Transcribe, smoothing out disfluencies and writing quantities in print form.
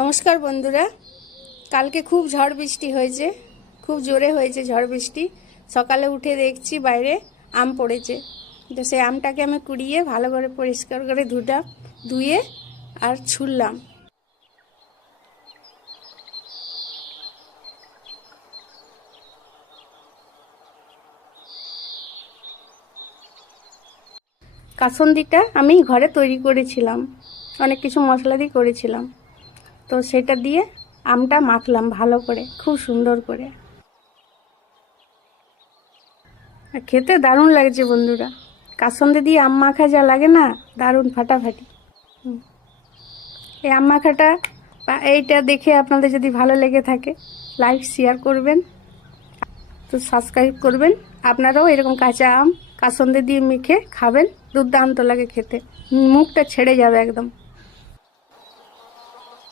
নমস্কার বন্ধুরা, কালকে খুব ঝড় বৃষ্টি হয়েছে, খুব জোরে হয়েছে ঝড় বৃষ্টি। সকালে উঠে দেখছি বাইরে আম পড়েছে, তো সেই আমটাকে আমি কুড়িয়ে ভালো করে পরিষ্কার করে ধুয়ে আর ছুললাম। কাসন্দিটা আমি ঘরে তৈরি করেছিলাম, অনেক কিছু মশলা দিয়ে করেছিলাম, তো সেটা দিয়ে আমটা মাখলাম ভালো করে, খুব সুন্দর করে। খেতে দারুণ লাগছে বন্ধুরা, কাসন্দি দিয়ে আম মাখা যা লাগে না, দারুণ ফাটাফাটি। এই আম মাখাটা বা এইটা দেখে আপনাদের যদি ভালো লেগে থাকে, লাইক শেয়ার করবেন, তো সাবস্ক্রাইব করবেন। আপনারাও এরকম কাঁচা আম কাসন্দি দিয়ে মেখে খাবেন, দুর্দান্ত লাগে খেতে, মুখটা ছেড়ে যাবে একদম।